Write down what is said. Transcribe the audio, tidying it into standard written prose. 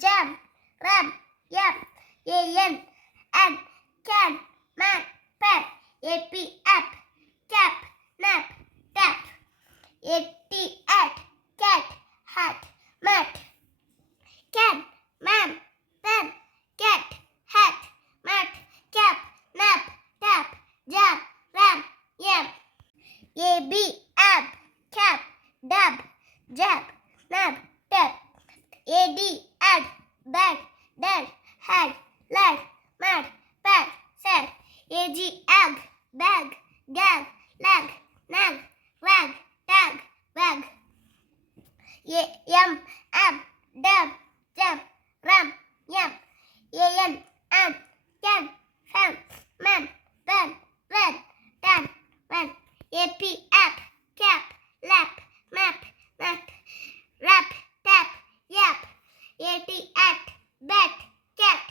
jam, ram, yam, an, and, can, man, pan, ap, app, cap, nap, tap, at, cat, hat, mat, can, man, pen, cat, hat, mat, cap, nap, tap, jam, ram, yam, ab, ab, cap, dab, jab, nab, tap, add, bag, dad, had, lad, mad, pad, sad, ag, bag, gag, lag, nag, rag, tag, bag, yum, ab, dab, jam, ram, yam, an, can, ham, man, ban, red, tan, man, ap, app, cap, lap, map, mat, rap, tap, yap, at, bat, cat,